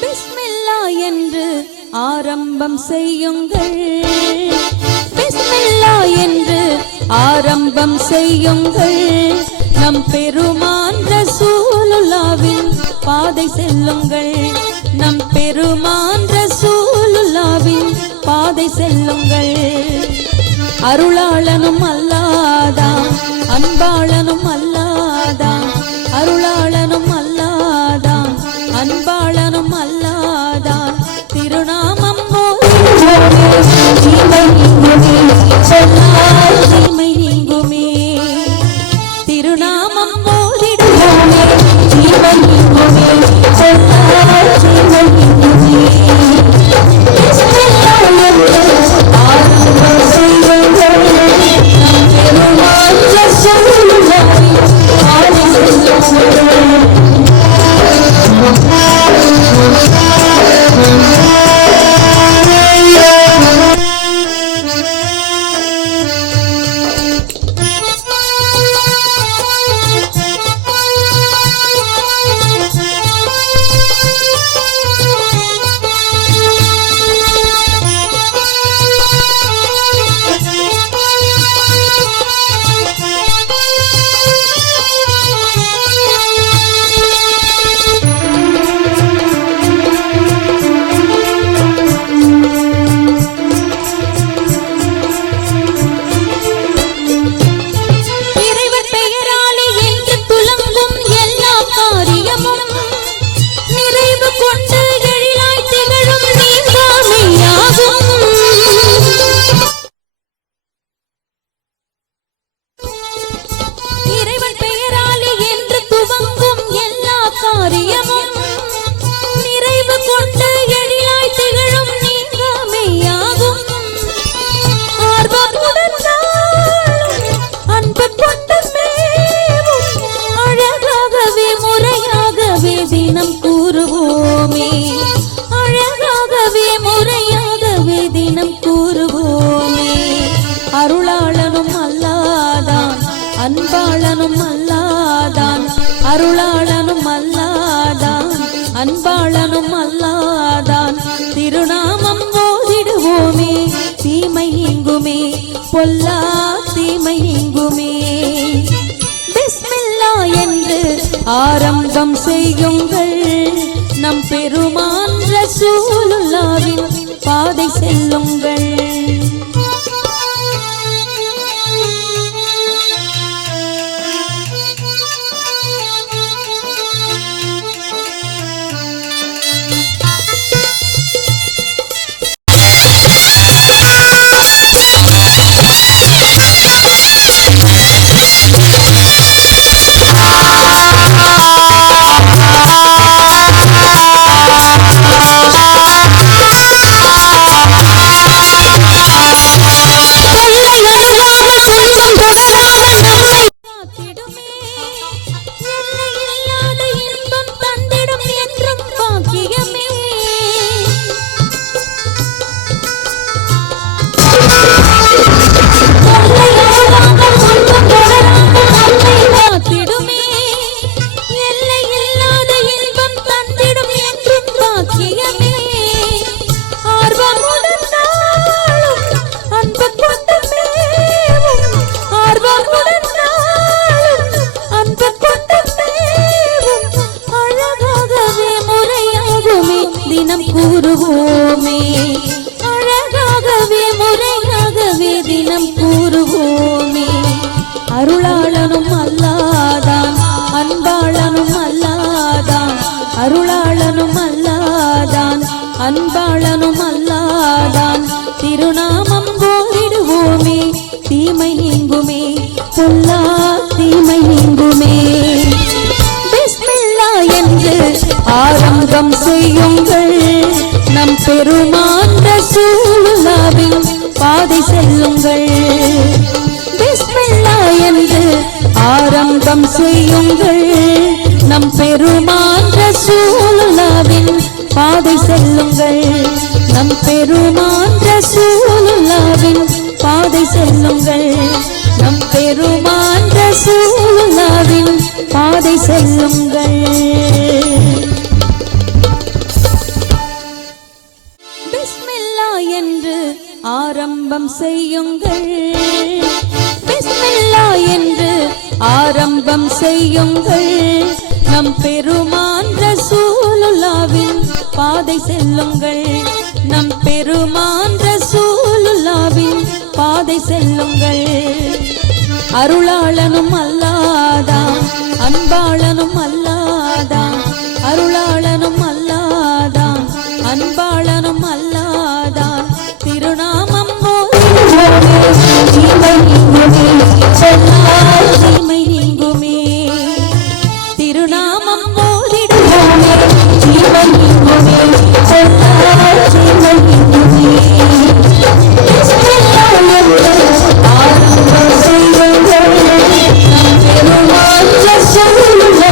பிஸ்மில்லா என்று ஆரம்பம் செய்யுங்கள். பிஸ்மில்லா என்று ஆரம்பம் செய்யுங்கள். நம் பெருமான் ரசூலுல்லாவின் பாதை செல்லுங்கள். நம் பெருமான் ரசூலுல்லாவின் பாதை செல்லுங்கள். அருளாளனும் அல்லாதான், அன்பாளனும் அல்லாதான், அருளாளனும் அல்லாதான், அன்பாளனும் அல்லாதான். திருநாமம் தீமை நீங்குமே. திருநாமம் போதிடுமே தீமை நீங்குமே. தீமை நீங்குமே. ஆரம்பம் செய்யுங்கள். நம் பெருமான் ரசூலுல்லாஹ் பாதை செல்லுங்கள். அருளாளனும் அல்லாதான், அன்பாளனும் அல்லாதான், அருளாளனும் அல்லாதான், அன்பாளனும் அல்லாதான். திருநாமம் ஓதிடுவோமே தீமை நீங்குமே. பொல்லா தீமை நீங்குமே. பிஸ்மில்லா என்று ஆரம்பம் செய்யுங்கள். நம் பெருமான் ரசூலுல்லாவின் பாதை செல்லுங்கள். கூறுவோமே அழகாகவே முறையாகவே தினம் கூறுவோமே. அருளாளனும் அல்லாதான், அன்பாளனும் அல்லாதான், அருளாளனும் அல்லாதான், அன்பாளனும் அல்லாதான். திருநாமம் போதிடுவோமே தீமை நீங்குமே. பொல்லா தீமை நீங்குமே. பிஸ்மில்லா என்று ஆரம்பம் செய்யுங்கள். நம் பெருமான் ரசூலுல்லாவின் பாதை செல்லுங்கள். பிஸ்மில்லா என்று ஆரம்பம் செய்யுங்கள். நம் பெருமான் ரசூலுல்லாவின் பாதை செல்லுங்கள். நம் பெருமான் ரசூலுல்லாவின் பாதை செல்லுங்கள். நம் பெருமான் ரசூலுல்லாவின் பாதை செல்லுங்கள். ஆரம்பம் செய்யுங்கள். பிஸ்மில்லா என்று ஆரம்பம் செய்யுங்கள். நம் பெருமான் ரசூலுல்லாவின் பாதை செல்லுங்கள். நம் பெருமான் ரசூலுல்லாவின் பாதை செல்லுங்கள். அருளாளனும் அல்லாதான் அன்பாளனும் அல்லாதான். அருளாளனும் அல்லாதான் அன்பாளனும் அல்லாதான். திருநாமம் தீமை நீங்குமே. திருநாமம் போதிடுமே தீமை நீங்குமே. தீமை நீங்குமே. ஆரம்பம் செய்யுங்கள். நம் பெருமான் ரசூலுல்லாஹ்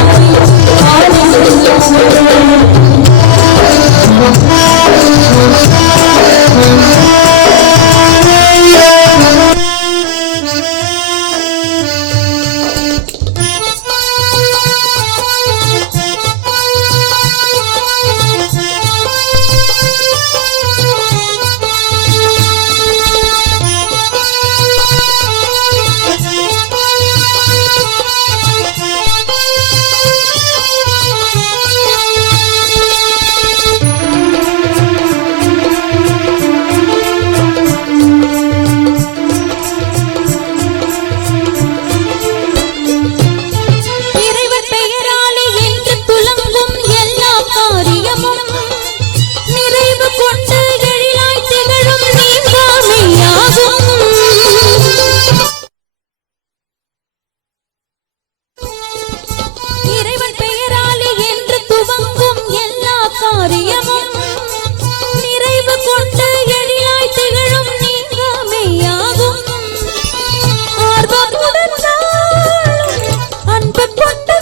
பாதை செல்லுங்கள்.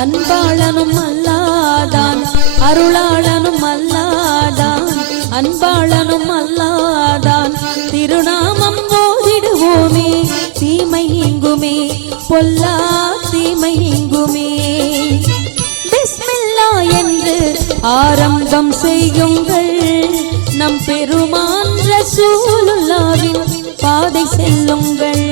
அன்பாளனும் அல்லாதான். அருளாளனும் அல்லாதான் அன்பாளனும் அல்லாதான். திருநாமம் ஓதிடுவோமே தீமை நீங்குமே. பொல்லா தீமை நீங்குமே. பிஸ்மில்லா என்று ஆரம்பம் செய்யுங்கள். நம் பெருமான் ரசூலுல்லாவின் பாதை செல்லுங்கள்.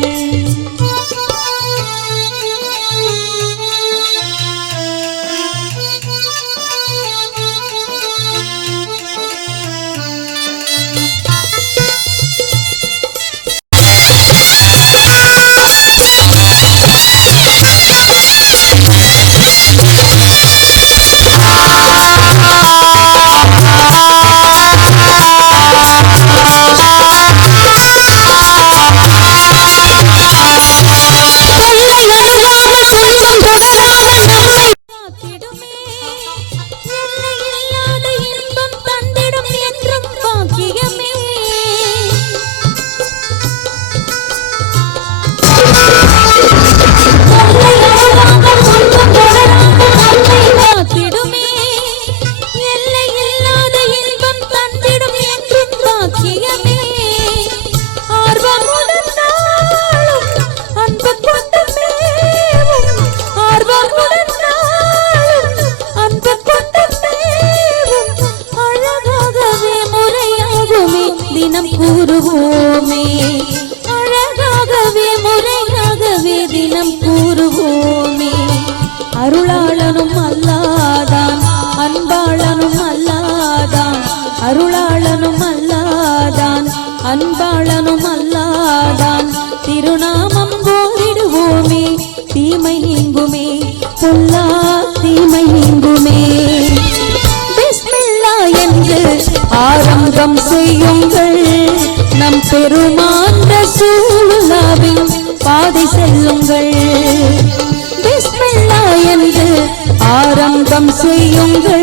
கூறுவோமே அழகாகவே முறையாகவே தினம் கூறுவோமே. அருளாளனும் அல்லாதான் அன்பாளனும் அல்லாதான். அருளாளனும் அல்லாதான் அன்பாளனும் அல்லாதான். திருநாமம் போதிடுவோமே தீமை நீங்குமே. பொல்லா தீமை நீங்குமே. பிஸ்மில்லா என்று ஆரம்பம் செய்யுங்கள். நம் பெருமான் ரசூலுல்லாவின் பாதை செல்லுங்கள். பிஸ்மில்லா என்று ஆரம்பம் செய்யுங்கள்.